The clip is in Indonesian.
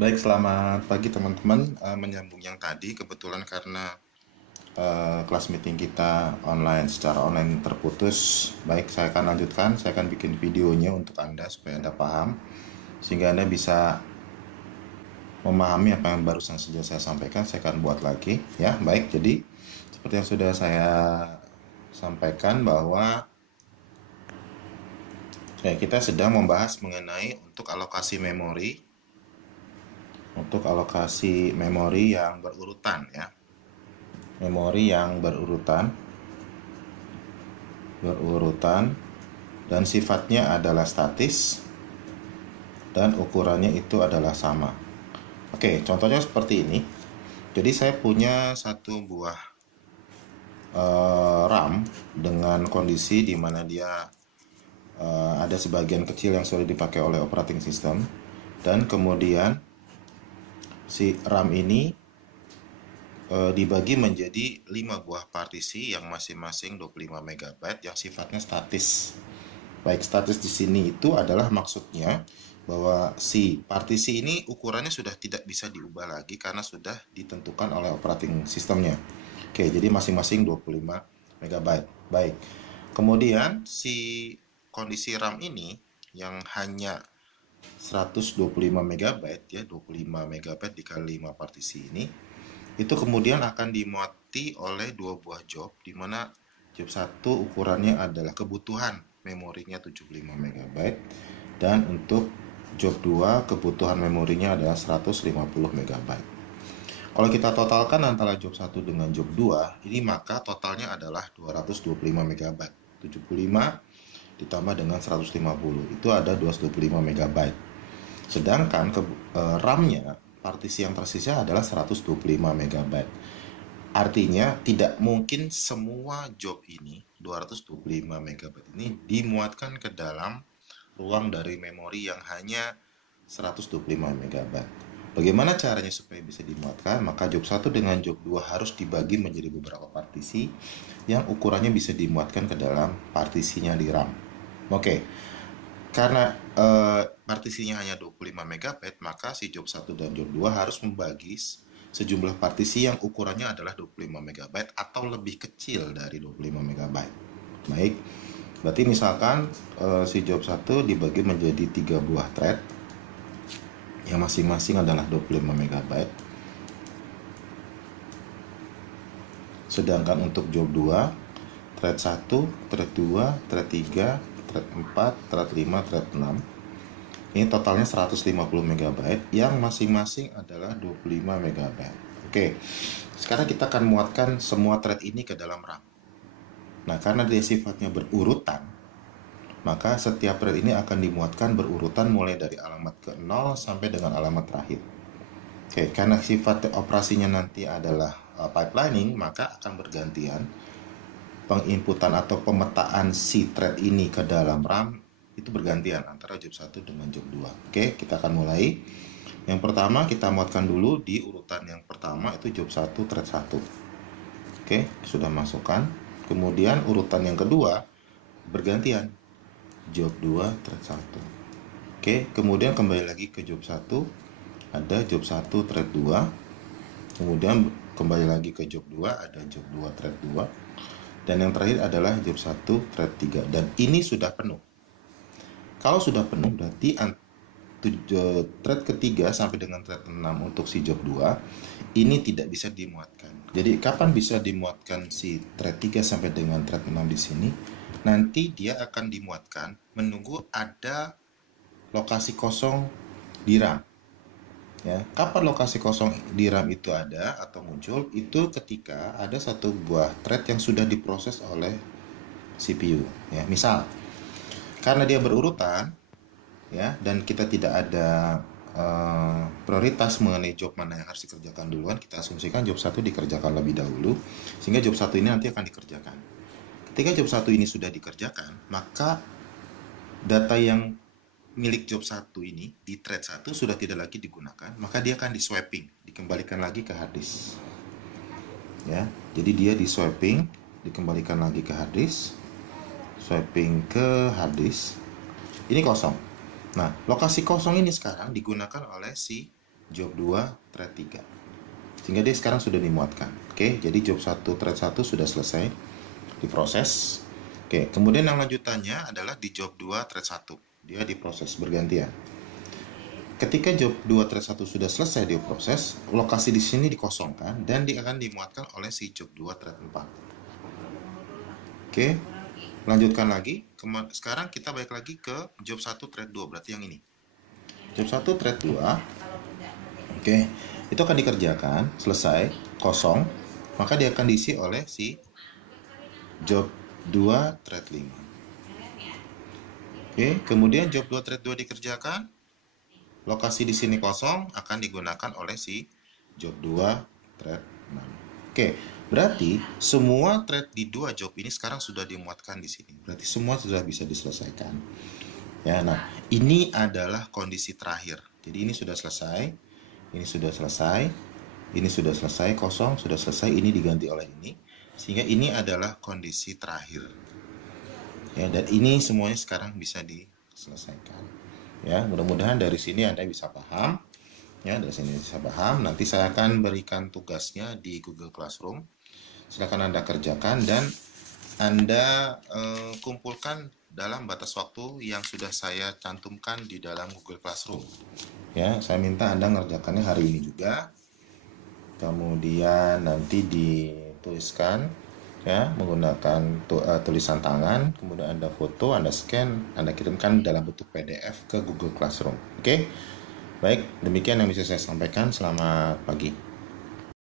Baik, selamat pagi teman-teman. Menyambung yang tadi, kebetulan karena kelas meeting kita secara online terputus. Baik, saya akan lanjutkan. Saya akan bikin videonya untuk Anda supaya Anda paham, sehingga Anda bisa memahami apa yang barusan saja saya sampaikan. Saya akan buat lagi, ya. Baik, jadi seperti yang sudah saya sampaikan bahwa kita sedang membahas mengenai untuk alokasi memori yang berurutan, ya. Memori yang berurutan dan sifatnya adalah statis dan ukurannya itu adalah sama. Oke, contohnya seperti ini. Jadi saya punya satu buah RAM dengan kondisi di mana dia ada sebagian kecil yang sudah dipakai oleh operating system, dan kemudian si RAM ini dibagi menjadi 5 buah partisi yang masing-masing 25 MB yang sifatnya statis. Baik, statis di sini itu adalah maksudnya bahwa si partisi ini ukurannya sudah tidak bisa diubah lagi karena sudah ditentukan oleh operating sistemnya. Oke, jadi masing-masing 25 MB. Baik. Kemudian si kondisi RAM ini yang hanya 125 MB, ya, 25 MB dikali 5 partisi ini, itu kemudian akan dimuati oleh 2 buah job, di mana job 1 ukurannya adalah kebutuhan memorinya 75 MB, dan untuk job 2 kebutuhan memorinya adalah 150 MB. Kalau kita totalkan antara job 1 dengan job 2, ini maka totalnya adalah 225 MB. 75 ditambah dengan 150, itu ada 225 MB. Sedangkan RAM-nya, partisi yang tersisa adalah 125 MB. Artinya tidak mungkin semua job ini, 225 MB ini, dimuatkan ke dalam ruang dari memori yang hanya 125 MB. Bagaimana caranya supaya bisa dimuatkan? Maka job 1 dengan job 2 harus dibagi menjadi beberapa partisi yang ukurannya bisa dimuatkan ke dalam partisinya di RAM. Oke. Karena partisinya hanya 25 MB, maka si job 1 dan job 2 harus membagi sejumlah partisi yang ukurannya adalah 25 MB atau lebih kecil dari 25 MB. Baik, berarti misalkan si job 1 dibagi menjadi 3 buah thread yang masing-masing adalah 25 MB. Sedangkan untuk job 2, thread 1, thread 2, thread 3, thread 4, thread 5, thread 6, ini totalnya 150 MB yang masing-masing adalah 25 MB. Oke, sekarang kita akan muatkan semua thread ini ke dalam RAM. Nah, karena dia sifatnya berurutan, maka setiap thread ini akan dimuatkan berurutan mulai dari alamat ke 0 sampai dengan alamat terakhir. Oke, karena sifat operasinya nanti adalah pipelining, maka akan bergantian penginputan atau pemetaan si thread ini ke dalam RAM itu bergantian antara job 1 dengan job 2. Oke, kita akan mulai. Yang pertama kita muatkan dulu di urutan yang pertama, itu job 1 thread 1. Oke, sudah masukkan. Kemudian urutan yang kedua bergantian, job 2 thread 1. Oke, kemudian kembali lagi ke job 1, ada job 1 thread 2. Kemudian kembali lagi ke job 2, ada job 2 thread 2. Dan yang terakhir adalah job 1 thread 3. Dan ini sudah penuh. Kalau sudah penuh, berarti thread ketiga sampai dengan thread 6 untuk si job 2 ini tidak bisa dimuatkan. Jadi kapan bisa dimuatkan si thread 3 sampai dengan thread 6 di sini? Nanti dia akan dimuatkan menunggu ada lokasi kosong di RAM. Ya, kapan lokasi kosong di RAM itu ada atau muncul? Itu ketika ada satu buah thread yang sudah diproses oleh CPU. Ya, misal karena dia berurutan, ya, dan kita tidak ada prioritas mengenai job mana yang harus dikerjakan duluan, kita asumsikan job 1 dikerjakan lebih dahulu, sehingga job 1 ini nanti akan dikerjakan. Ketika job 1 ini sudah dikerjakan, maka data yang milik job 1 ini di thread 1 sudah tidak lagi digunakan, maka dia akan di swapping, dikembalikan lagi ke hard disk. Ya, jadi dia di swapping, dikembalikan lagi ke hard disk, swapping ke hard disk. Ini kosong. Nah, lokasi kosong ini sekarang digunakan oleh si job 2 thread 3. Sehingga dia sekarang sudah dimuatkan. Oke, jadi job 1 thread 1 sudah selesai diproses. Oke, kemudian yang lanjutannya adalah di job 2 thread 1. Dia diproses bergantian. Ketika job 2 thread 1 sudah selesai diproses, lokasi di sini dikosongkan dan dia akan dimuatkan oleh si job 2 thread 4. Oke, lanjutkan lagi. Sekarang kita balik lagi ke job 1 thread 2, berarti yang ini. Job 1 thread 2. Oke, itu akan dikerjakan, selesai, kosong, maka dia akan diisi oleh si job 2 thread 5. Oke, kemudian job 2 thread 2 dikerjakan, lokasi di sini kosong akan digunakan oleh si job 2 thread 6. Oke, berarti semua thread di 2 job ini sekarang sudah dimuatkan di sini. Berarti semua sudah bisa diselesaikan. Ya, nah, ini adalah kondisi terakhir. Jadi ini sudah selesai, ini sudah selesai, ini sudah selesai, kosong, sudah selesai, ini diganti oleh ini. Sehingga ini adalah kondisi terakhir. Ya, dan ini semuanya sekarang bisa diselesaikan. Ya, mudah-mudahan dari sini Anda bisa paham. Ya, dari sini bisa paham. Nanti saya akan berikan tugasnya di Google Classroom. Silakan Anda kerjakan dan Anda kumpulkan dalam batas waktu yang sudah saya cantumkan di dalam Google Classroom. Ya, saya minta Anda mengerjakannya hari ini juga. Kemudian nanti dituliskan ya menggunakan tulisan tangan, kemudian Anda foto, Anda scan, Anda kirimkan dalam bentuk PDF ke Google Classroom. Oke? Baik, demikian yang bisa saya sampaikan. Selamat pagi.